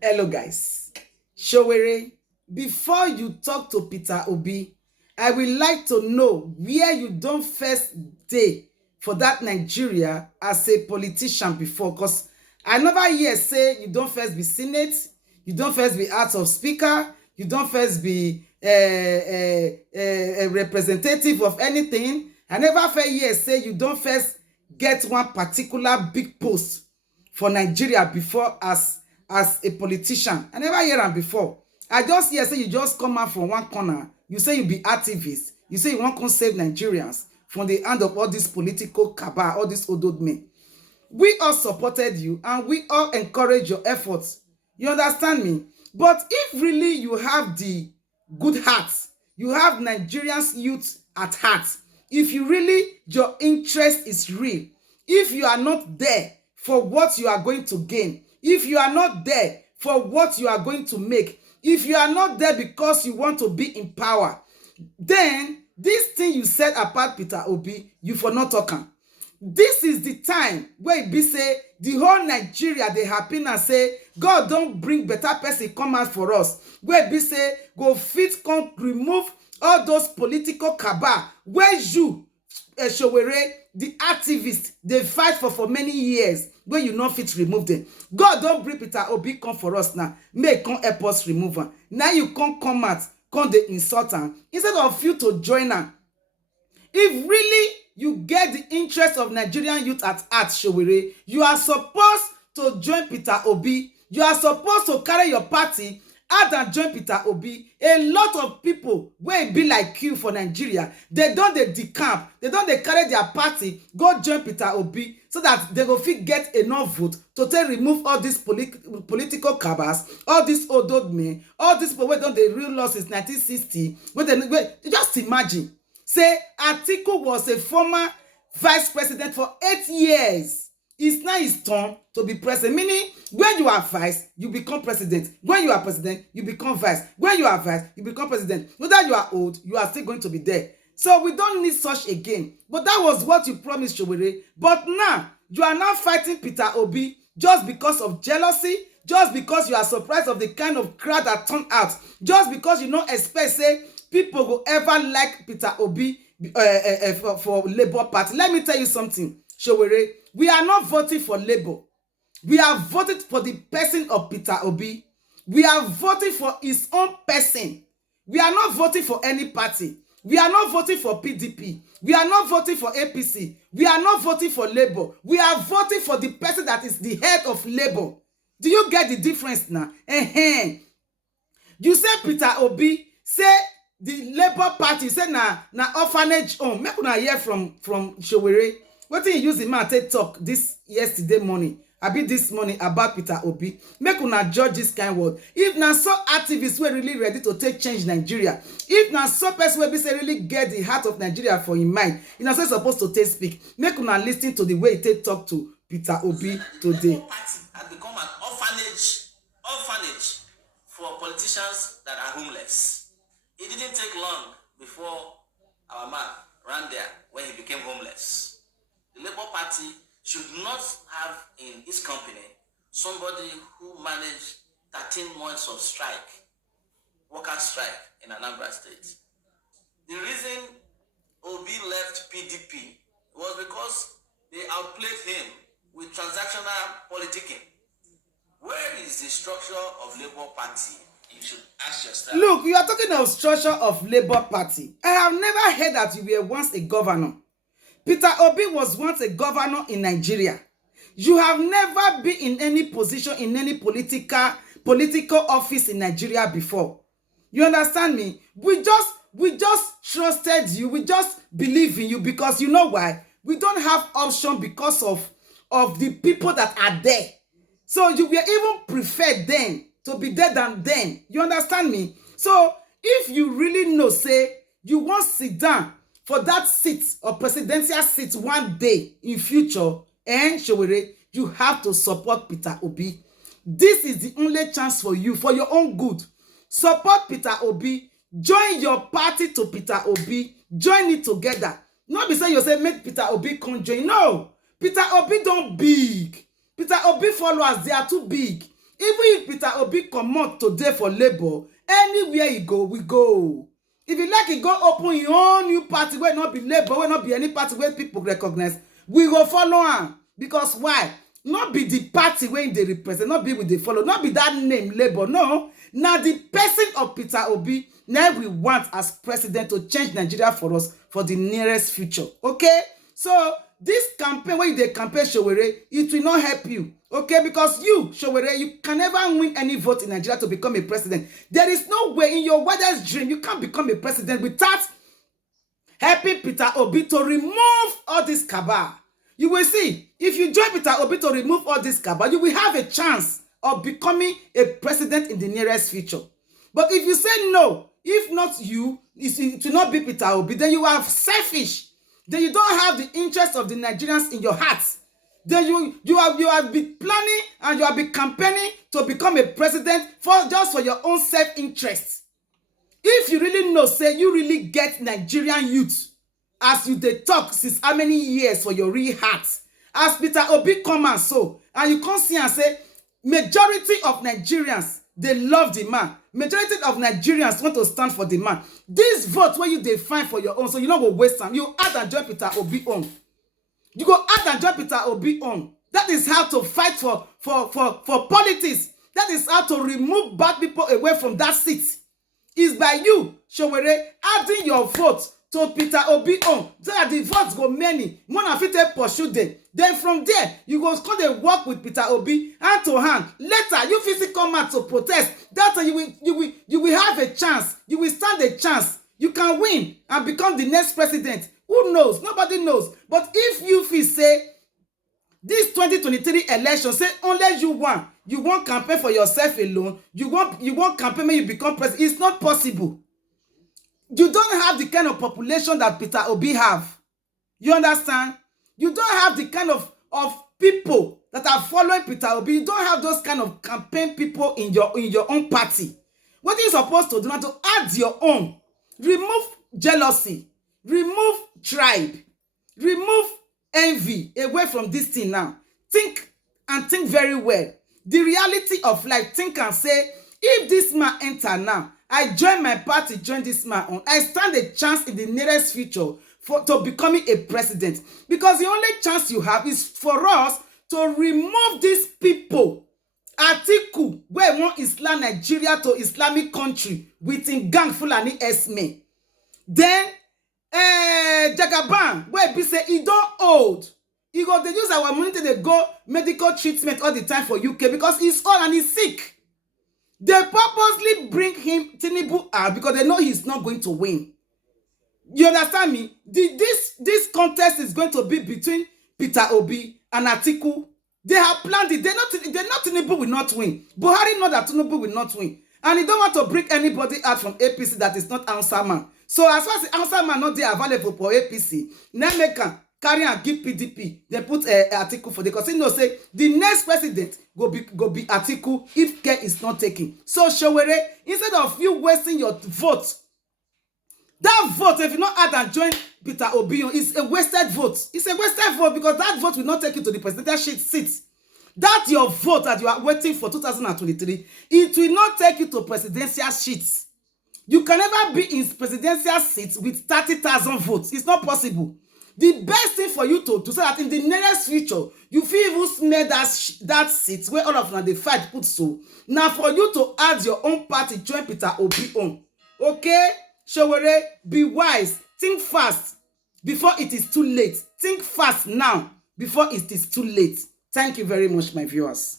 Hello, guys. Sowore, before you talk to Peter Obi, I would like to know where you don't first day for that Nigeria as a politician before, because I never hear say you don't first be Senate, you don't first be House of Speaker, you don't first be a representative of anything. I never hear say you don't first get one particular big post for Nigeria before as a politician. I never hear am before. I just hear say you just come out from one corner, you say you be activist, you say you wan come save Nigerians from the hand of all this political cabal, all these old men. We all supported you and we all encourage your efforts. You understand me? But if really you have the good heart, you have Nigerians youth at heart, if you really, your interest is real, if you are not there for what you are going to gain, if you are not there for what you are going to make, if you are not there because you want to be in power, then this thing you said about Peter Obi, you for not talk am. This is the time wey e be say the whole Nigeria dey happy na say God don bring better person come out for us, wey e be say go fit come remove all those political cabal wey you Sowore, the activist, dey fight for many years, wey you no fit remove them. God don bring Peter Obi come for us now, make come help us remove am. Now you come out come dey insult am instead of you to join am. If really you get the interest of Nigerian youth at heart, Sowore, you are supposed to join Peter Obi. You are supposed to carry your party out and join Peter Obi. A lot of people wey be like you for Nigeria, they don dey decamp, they don dey carry their party go join Peter Obi so that they go fit get enough vote to take remove all these political cabals, all these old men, all these people wey don dey rule us since 1960. Just imagine say Atiku was a former vice president for 8 years. It's now his turn to be president, meaning when you are vice, you become president. When you are president, you become vice. When you are vice, you become president. Whether you are old, you are still going to be there. So we don't need such again. But that was what you promised, Sowore. But now, you are now fighting Peter Obi just because of jealousy, just because you are surprised of the kind of crowd that turned out, just because you don't expect, say, people go ever like Peter Obi for Labour Party. Let me tell you something, Sowore. We are not voting for Labour. We are voting for the person of Peter Obi. We are voting for his own person. We are not voting for any party. We are not voting for PDP. We are not voting for APC. We are not voting for Labour. We are voting for the person that is the head of Labour. Do you get the difference now? You say Peter Obi, say the Labour Party, say na orphanage home. Make una hear from Sowore. Wetin you use the man take talk this yesterday morning, abi this morning about Peter Obi. Make una judge this kind word. If na so activists wey really ready to take change Nigeria, if na so person wey be say really get the heart of Nigeria for im mind, e na so supposed to take speak. Make una lis ten to the way e take talk to Peter Obi today. The party has become an orphanage for politicians that are homeless. It didn't take long before our man ran there when he became homeless. The Labour Party should not have in its company somebody who managed 13 months of strike, workers' strike in Anambra State. The reason Obi left PDP was because they outplayed him with transactional politicking. Where is the structure of Labour Party? You should ask yourself. Look, you are talking of structure of Labour Party. I have never heard that you were once a governor. Peter Obi was once a governor in Nigeria. You have never been in any position in any political office in Nigeria before. You understand me? We just trusted you. We just believe in you because you know why? We don't have option because of the people that are there. So you were even preferred then to be there than then. You understand me? So if you really know, say, you want to sit down for that seat or presidential seat one day in future, Sowore, you have to support Peter Obi. This is the only chance for you, for your own good. Support Peter Obi. Join your party to Peter Obi. Join it together. Not be say you say make Peter Obi come join. No. Peter Obi don't big. Peter Obi followers, they are too big. if Peter Obi comot today for Labour, anywhere he go, we go. If you like, he go open your own new party wey not be Labour, wey not be any party wey people recognize, we go follow am. Because why? Not be the party wey they represent, not be with the follow, not be that name Labour. No, now the person of Peter Obi now we want as president to change Nigeria for us for the nearest future. Okay, so this campaign wey they campaign Sowore, it will not help you. Okay, because you Sowore, you can never win any vote in Nigeria to become a president. There is no way in your wildest dream you can't become a president without helping Peter Obi to remove all this cabal. You will see, if you join Peter Obi to remove all this cabal, you will have a chance of becoming a president in the nearest future. But if you say no, if not you, it will not be Peter Obi, then you are selfish. Then you don't have the interest of the Nigerians in your heart. Then you have been planning and you have been campaigning to become a president just for your own self-interest. If you really know, say you really get Nigerian youth, as you dey talk since how many years for your real heart, as Peter Obi come and so, and you come see and say, majority of Nigerians, they love the man. Majority of Nigerians want to stand for the man. This vote where you dey find for your own, so you no go waste time. You add and join Peter Obi on. You go add and join Peter Obi on. That is how to fight for politics. That is how to remove bad people away from that seat. Is by you, Sowore, adding your vote to Peter Obi on, so that the votes go many. More than 50 pursue them. Then from there, you go come dey work with Peter Obi hand to hand. Later, you physically come out to protest. That time you will have a chance. You will stand a chance. You can win and become the next president. Who knows? Nobody knows. But if you feel say this 2023 election, say only you want campaign for yourself alone, you want campaign when you become president, it's not possible. You don't have the kind of population that Peter Obi have. You understand? You don't have the kind of people that are following Peter Obi. You don't have those kind of campaign people in your own party. What are you supposed to do now? To add your own. Remove jealousy. Remove tribe. Remove envy away from this thing now. Think very well. The reality of life, think and say, if this man enter now, I join my party, join this man on, I stand a chance in the nearest future to becoming a president. Because the only chance you have is for us to remove these people. Atiku, where want Islam Nigeria to Islamic country within gang Fulani Esme. Then Jagaban, where be say he don't old. He go they use our money to go medical treatment all the time for UK because he's old and he's sick. They purposely bring him Tinubu out because they know he's not going to win. You understand me? This contest is going to be between Peter Obi and Atiku. They have planned it. They know Tinubu will not win. Buhari know that Tinubu will not win. And he don't want to bring anybody out from APC that is not answer man. So as far as the answer man not there available for APC, now they can carry and give PDP. They put Atiku for the because you know say the next president go be Atiku if care is not taken. So Sowore, instead of you wasting your vote, that vote, if you not add and join Peter Obi, is a wasted vote. It's a wasted vote because that vote will not take you to the presidential seat. That your vote that you are waiting for 2023, it will not take you to presidential seats. You can never be in presidential seats with 30,000 votes. It's not possible. The best thing for you to do so that in the nearest future, you feel even smell that seat where all of them they fight put so. Now for you to add your own party, join Peter Obi on. Okay? Sowore, be wise. Think fast before it is too late. Think fast now before it is too late. Thank you very much, my viewers.